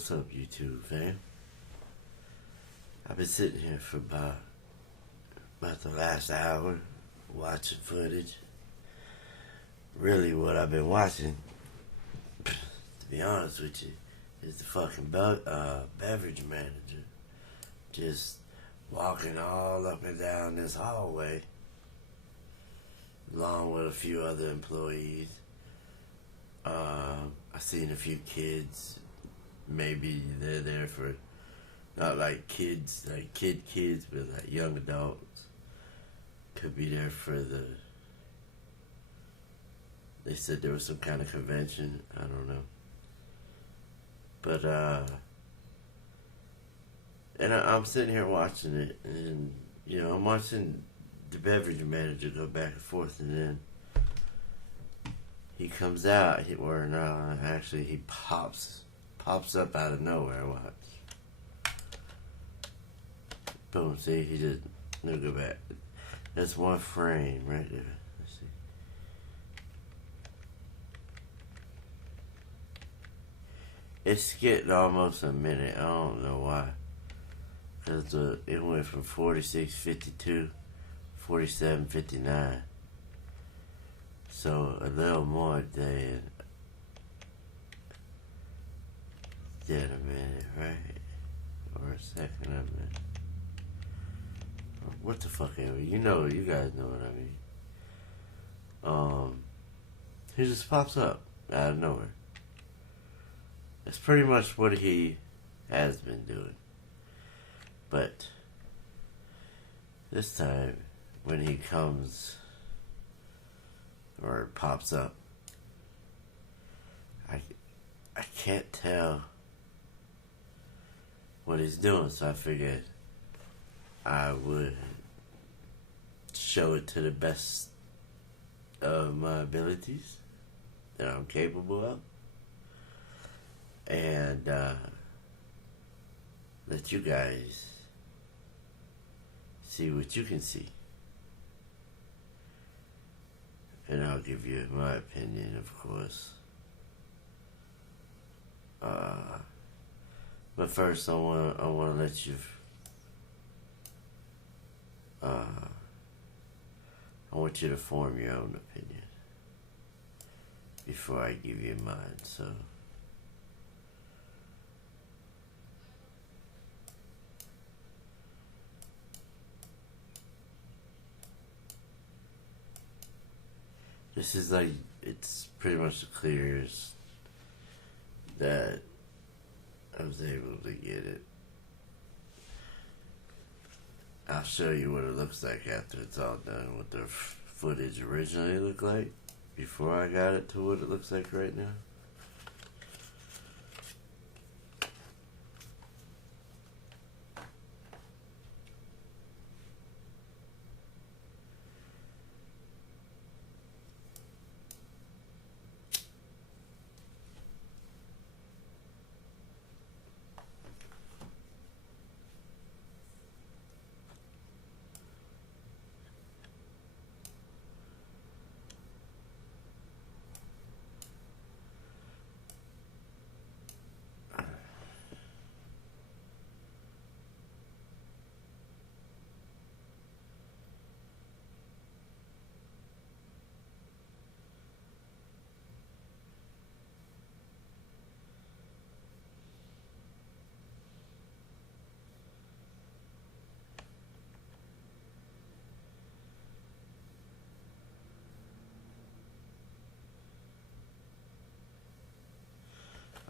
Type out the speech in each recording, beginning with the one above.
what's up, YouTube fam? I've been sitting here for about the last hour watching footage. Really, what I've been watching, to be honest with you, is the fucking beverage manager just walking all up and down this hallway, along with a few other employees. I've seen a few kids. Maybe they're there for not like kids, like kids, but like young adults. Could be there for the. They said there was some kind of convention. I don't know. But and I'm sitting here watching it, and I'm watching the beverage manager go back and forth, and then he comes out. Actually, he pops up out of nowhere. Watch. Boom. See, he just no go back. That's one frame right there. Let's see. It skipped almost a minute. I don't know why. Because it went from 46:52, 47:59. So a little more than a minute, right? Or a second, a minute. What the fuck ever. You guys know what I mean. He just pops up out of nowhere. That's pretty much what he has been doing. But this time, when he comes or pops up, I can't tell what he's doing, so I figured I would show it to the best of my abilities that I'm capable of, and let you guys see what you can see. And I'll give you my opinion, of course. But first, I want to let you. I want you to form your own opinion before I give you mine. So, this is like, it's pretty much the clearest that I was able to get it. I'll show you what it looks like after it's all done, what the footage originally looked like before I got it to what it looks like right now.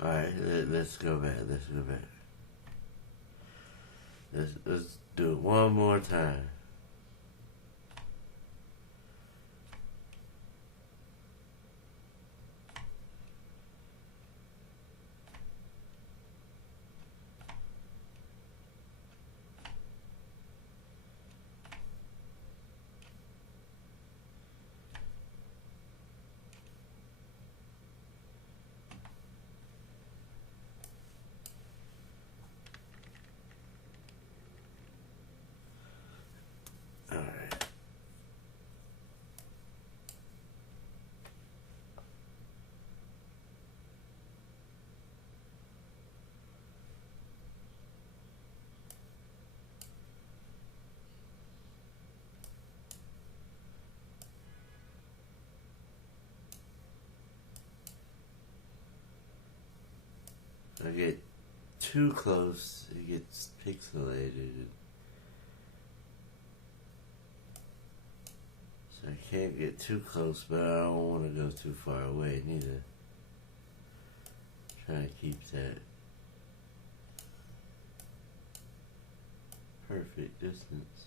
Alright, let's go back. Let's do it one more time. I get too close, it gets pixelated. So I can't get too close, but I don't want to go too far away neither. Trying to keep that perfect distance.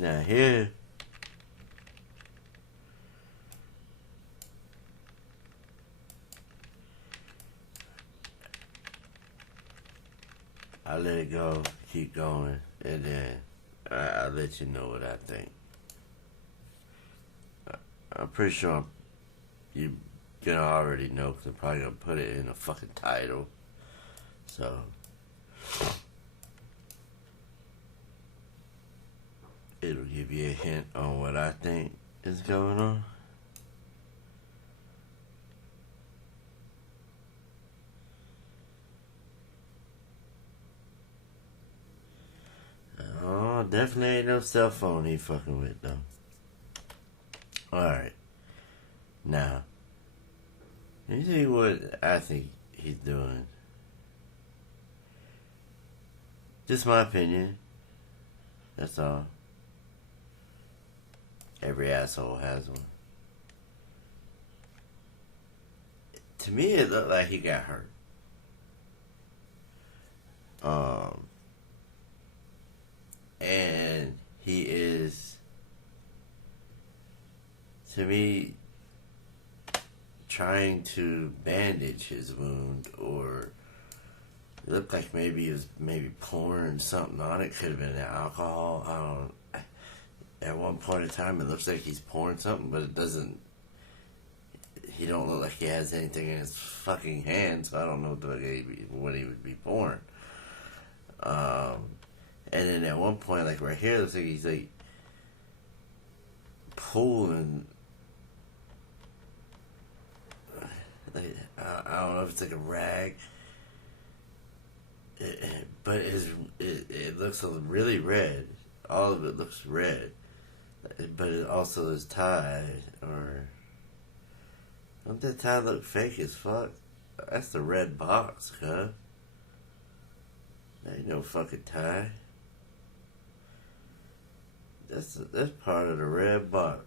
Now here, I let it go, keep going, and then I'll let you know what I think. I'm pretty sure you gonna already know, because I'm probably gonna put it in the fucking title. So, it'll give you a hint on what I think is going on. Oh, definitely ain't no cell phone he fucking with, though. Alright. Now, let me tell you what I think he's doing. Just my opinion. That's all. Every asshole has one. To me, it looked like he got hurt. And he is, to me, trying to bandage his wound, or it looked like maybe he was pouring something on it. Could have been alcohol. I don't. At one point in time, it looks like he's pouring something, but it doesn't. He don't look like he has anything in his fucking hand, so I don't know what he would be pouring. And then at one point, like right here, it looks like he's like pulling. Like, I don't know if it's like a rag, but it looks really red. All of it looks red, but it also is tie, or don't that tie look fake as fuck? That's the red box, huh? That ain't no fucking tie. That's part of the red box.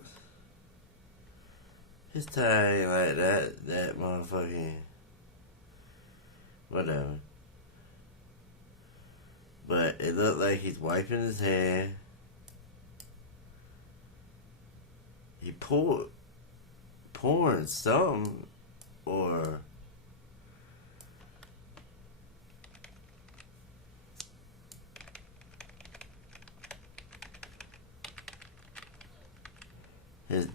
His tie ain't like that motherfucking whatever. But it looked like he's wiping his hand. He pouring something, or his.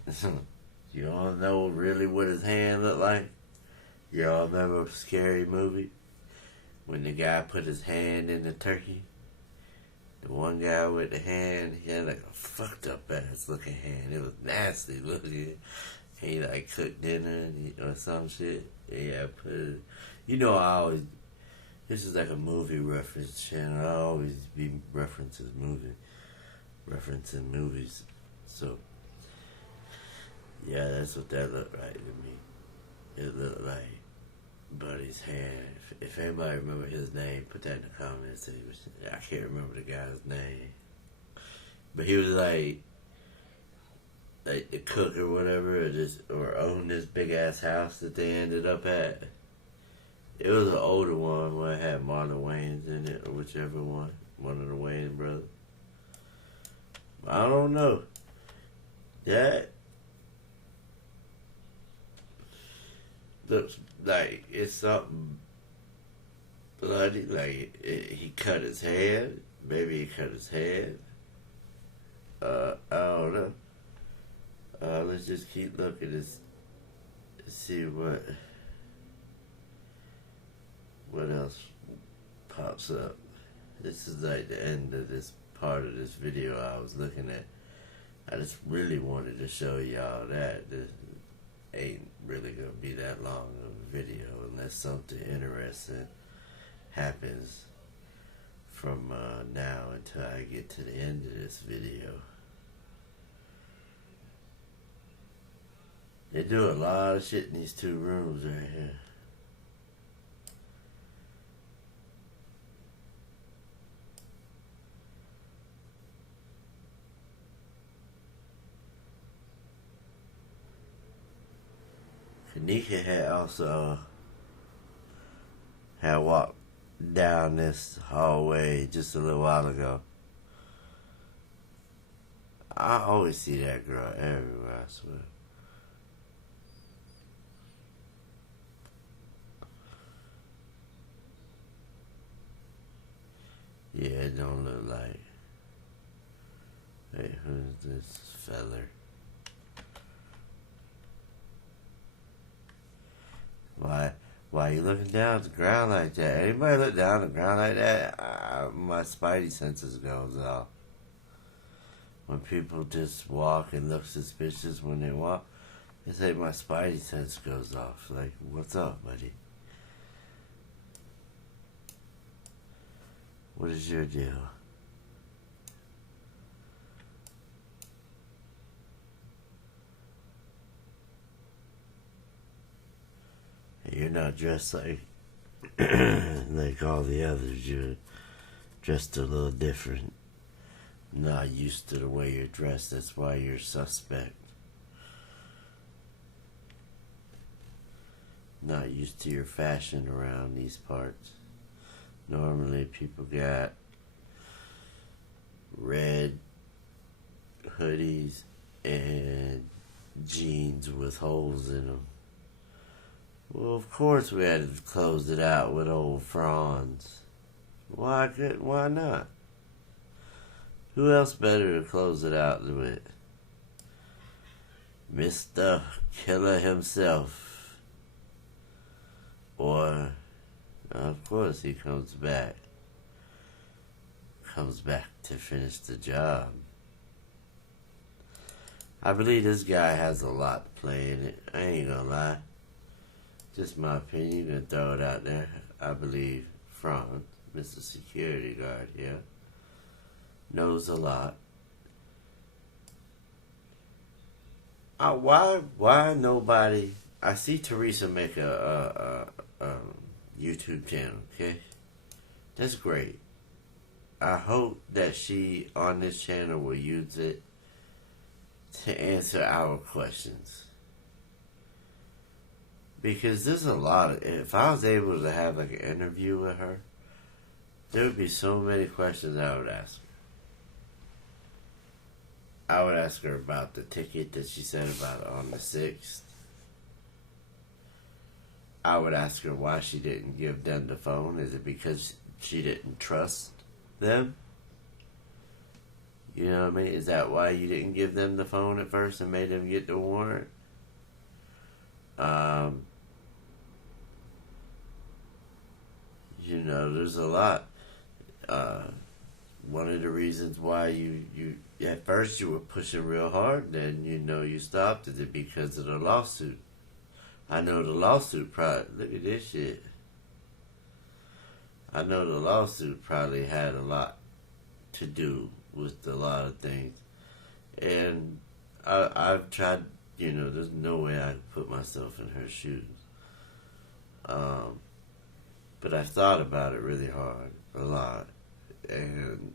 You all know really what his hand looked like? Y'all remember a scary movie when the guy put his hand in the turkey? The one guy with the hand, he had like a fucked up ass looking hand. It was nasty looking. He like cooked dinner or some shit. Yeah, put it. You know, this is like a movie reference channel. I always be referencing movies. So, yeah, that's what that looked like to me. It looked like Buddy's hand. If anybody remember his name, put that in the comments. I can't remember the guy's name, but he was like the cook or whatever, or owned this big ass house that they ended up at. It was an older one where it had Marlon Wayans in it, or whichever one of the Wayans brothers. I don't know. That looks like it's something bloody, like he cut his head. Maybe he cut his head. just keep looking and see what else pops up. This is like the end of this part of this video I was looking at. I just really wanted to show y'all that this ain't really gonna be that long of a video unless something interesting happens from now until I get to the end of this video. They do a lot of shit in these two rooms right here. Kenneka had walked down this hallway just a little while ago. I always see that girl everywhere, I swear. Yeah, it don't look like. Hey, who's this feller? Why you looking down at the ground like that? Anybody look down at the ground like that? My spidey senses goes off. When people just walk and look suspicious when they walk, they say my spidey sense goes off. Like, what's up, buddy? What is your deal? You're not dressed like like all the others. You're dressed a little different. Not used to the way you're dressed. That's why you're suspect. Not used to your fashion around these parts. Normally people got red hoodies and jeans with holes in them. Well, of course we had to close it out with old Franz. Why not? Who else better to close it out with? Mr. Killer himself. Or, of course, he comes back. Comes back to finish the job. I believe this guy has a lot to play in it. I ain't gonna lie. Just my opinion, and throw it out there. I believe Franz, Mr. Security Guard here, knows a lot. Why nobody? I see Teresa make a YouTube channel. Okay, that's great. I hope that she on this channel will use it to answer our questions. Because there's a lot of, if I was able to have like an interview with her, there would be so many questions I would ask her. I would ask her about the ticket that she said about on the 6th. I would ask her why she didn't give them the phone. Is it because she didn't trust them? You know what I mean? Is that why you didn't give them the phone at first and made them get the warrant? You know, there's a lot. One of the reasons why you at first you were pushing real hard, then you stopped it because of the lawsuit. I know the lawsuit probably, look at this shit. I know the lawsuit probably had a lot to do with a lot of things. And I've tried, there's no way I could put myself in her shoes. But I thought about it really hard, a lot. And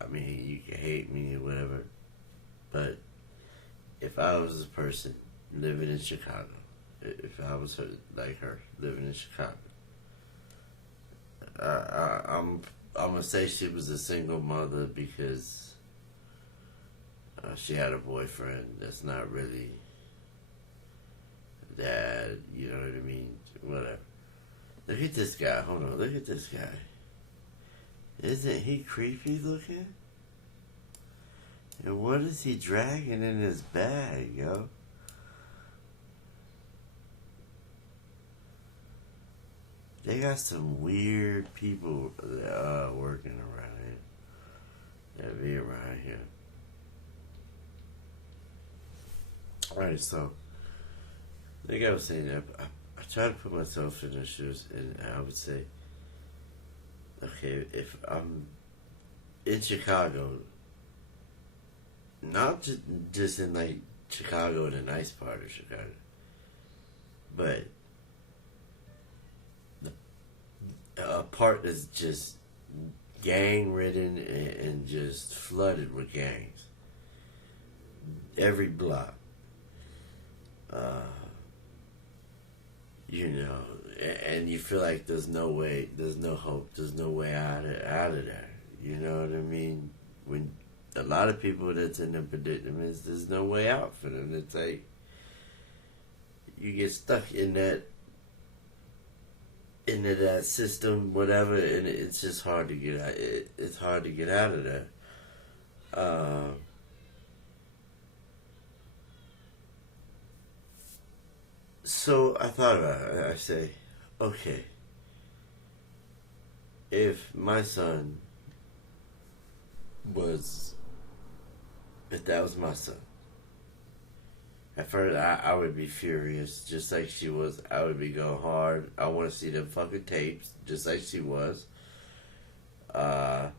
I mean, you can hate me or whatever, but if I was a person living in Chicago, if I was like her, living in Chicago, I'm gonna say she was a single mother because she had a boyfriend that's not really dad, you know what I mean? Whatever. Look at this guy. Hold on. Look at this guy. Isn't he creepy looking? And what is he dragging in his bag, yo? They got some weird people working around here. That be around here. Alright, so, like I was saying, I try to put myself in their shoes, and I would say, okay, if I'm in Chicago, not just in like Chicago, the nice part of Chicago, but a part that's just gang ridden and just flooded with gangs. Every block. You know, and you feel like there's no way, there's no hope, there's no way out of there. You know what I mean? When a lot of people that's in the predicaments, there's no way out for them. It's like you get stuck into that system, whatever, and it's just hard to get out. It's hard to get out of there. So I thought about it. I say, okay, if my son if that was my son, at first I would be furious, just like she was. I would be going hard. I want to see them fucking tapes, just like she was. I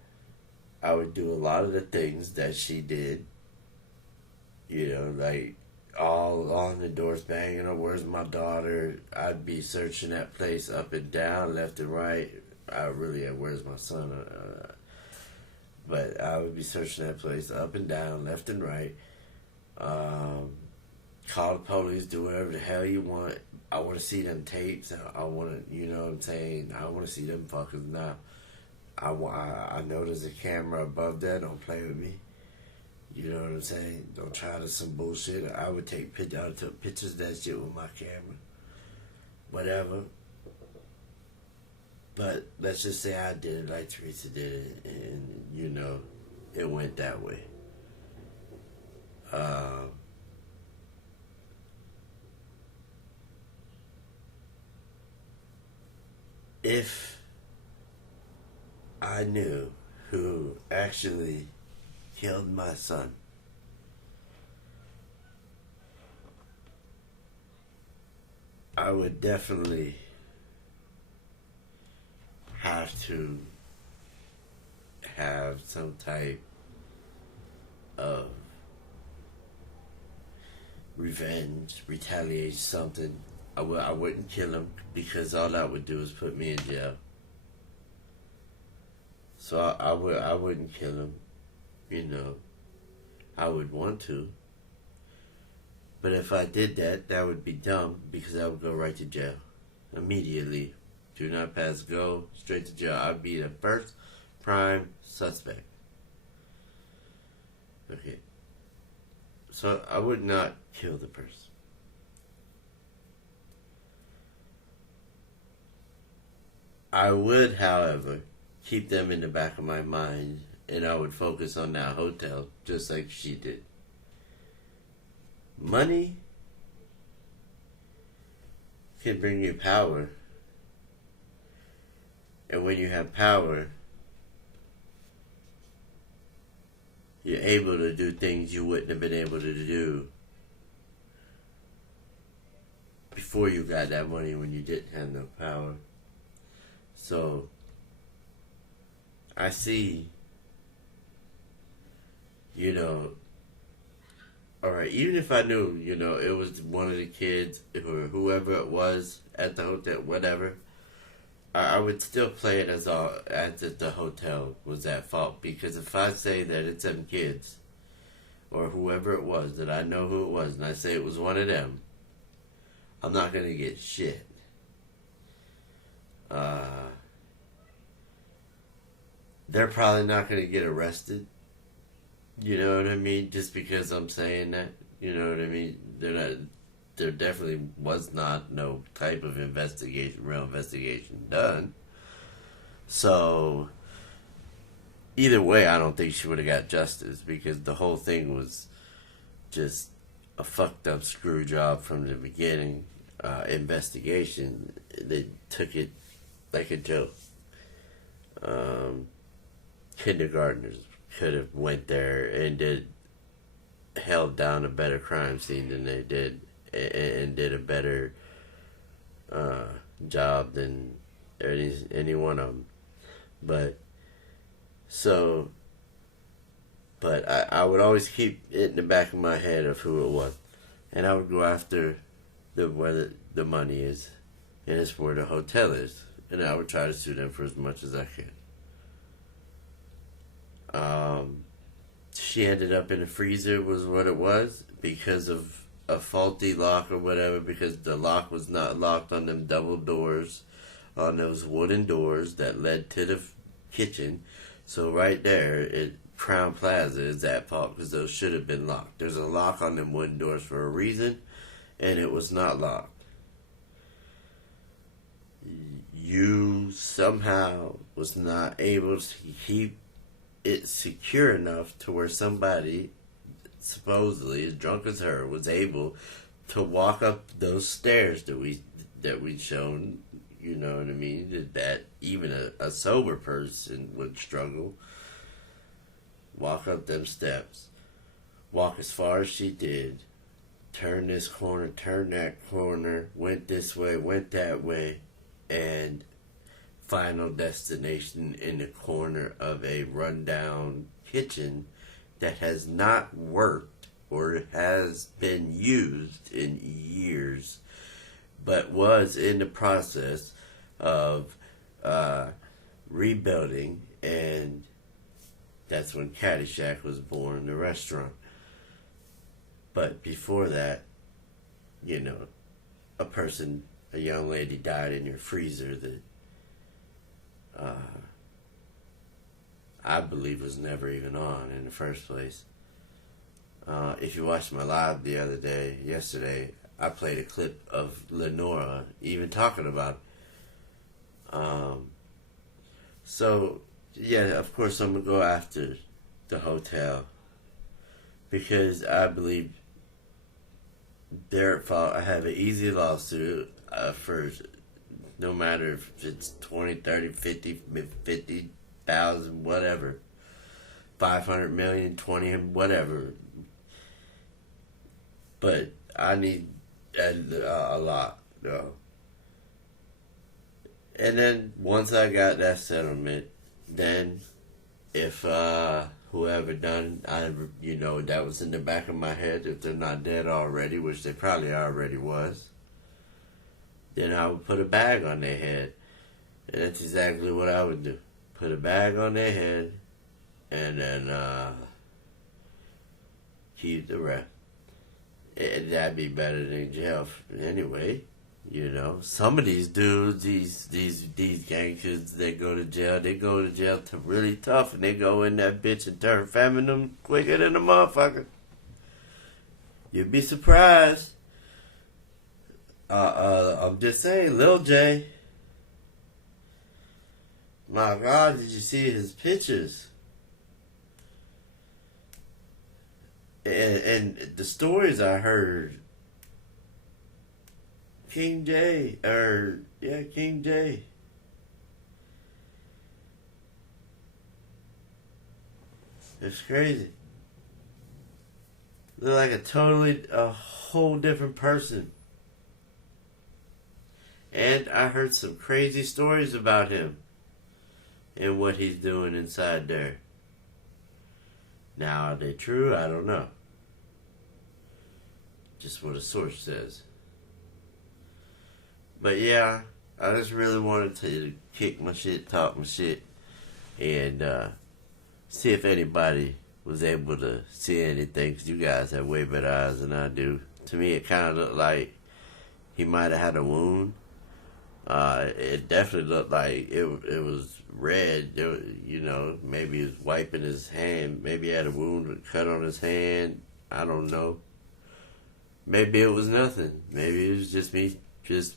would do a lot of the things that she did. You know, like all on the doors banging, or where's my daughter? I'd be searching that place up and down, left and right. Where's my son? But I would be searching that place up and down, left and right. Call the police, do whatever the hell you want. I want to see them tapes. I want to, you know what I'm saying? I want to see them fuckers now. I know there's a camera above that. Don't play with me. You know what I'm saying? Don't try to some bullshit. I would take pictures. I took pictures of that shit with my camera. Whatever. But let's just say I did it like Teresa did it, and you know, it went that way. If I knew who actually killed my son, I would definitely have to have some type of revenge, retaliation, something. I wouldn't kill him, because all that would do is put me in jail. So I wouldn't kill him. You know, I would want to. But if I did that, that would be dumb, because I would go right to jail immediately. Do not pass go, straight to jail. I'd be the first prime suspect. Okay. So I would not kill the person. I would, however, keep them in the back of my mind, and I would focus on that hotel, just like she did. Money can bring you power. And when you have power, you're able to do things you wouldn't have been able to do before you got that money, when you didn't have no power. So, I see, you know, alright, even if I knew, you know, it was one of the kids, or whoever it was at the hotel, whatever, I would still play it as if the hotel was at fault. Because if I say that it's them kids, or whoever it was, that I know who it was, and I say it was one of them, I'm not going to get shit. They're probably not going to get arrested. You know what I mean? Just because I'm saying that. You know what I mean? There definitely was not no type of real investigation done. So, either way, I don't think she would have got justice because the whole thing was just a fucked up screw job from the beginning. Investigation, they took it like a joke. Kindergartners could have went there and held down a better crime scene than they did, and did a better job than any one of them. But so, but I would always keep it in the back of my head of who it was, and I would go after where the money is, and it's where the hotel is, and I would try to sue them for as much as I could. She ended up in the freezer was what it was because of a faulty lock or whatever, because the lock was not locked on them double doors, on those wooden doors that led to the kitchen. So right there at Crown Plaza is at fault because those should have been locked. There's a lock on them wooden doors for a reason, and it was not locked. You somehow was not able to keep it secure enough to where somebody, supposedly as drunk as her, was able to walk up those stairs that we'd shown. You know what I mean? That even a sober person would struggle. Walk up them steps, walk as far as she did, turn this corner, turn that corner, went this way, went that way, and final destination in the corner of a rundown kitchen that has not worked or has been used in years, but was in the process of rebuilding, and that's when Caddyshack was born, the restaurant. But before that, you know, a young lady died in your freezer that I believe was never even on in the first place. If you watched my live yesterday, I played a clip of Lenora even talking about it. So, yeah, of course I'm going to go after the hotel because I believe they're at fault. I have an easy lawsuit for no matter if it's 20, 30, 50,000, whatever, 500 million, 20, whatever. But I need a lot, though. And then once I got that settlement, then if whoever done, that was in the back of my head, if they're not dead already, which they probably already was, then I would put a bag on their head. And that's exactly what I would do. Put a bag on their head and then keep the rest. And that'd be better than jail anyway. You know, some of these dudes, these gangsters that go to jail, they go to jail to really tough, and they go in that bitch and turn feminine quicker than a motherfucker. You'd be surprised. I'm just saying, Lil J. My God, did you see his pictures? And the stories I heard, King J. It's crazy. Look like a whole different person. And I heard some crazy stories about him and what he's doing inside there. Now, are they true? I don't know. Just what a source says. But yeah, I just really wanted to kick my shit, talk my shit, and see if anybody was able to see anything, because you guys have way better eyes than I do. To me, it kind of looked like he might have had a wound. It definitely looked like it was red. Maybe he was wiping his hand. Maybe he had a wound cut on his hand. I don't know. Maybe it was nothing. Maybe it was just me just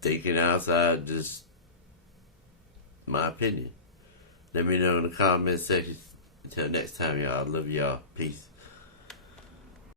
thinking outside, just my opinion. Let me know in the comment section. Until next time, y'all. I love y'all. Peace.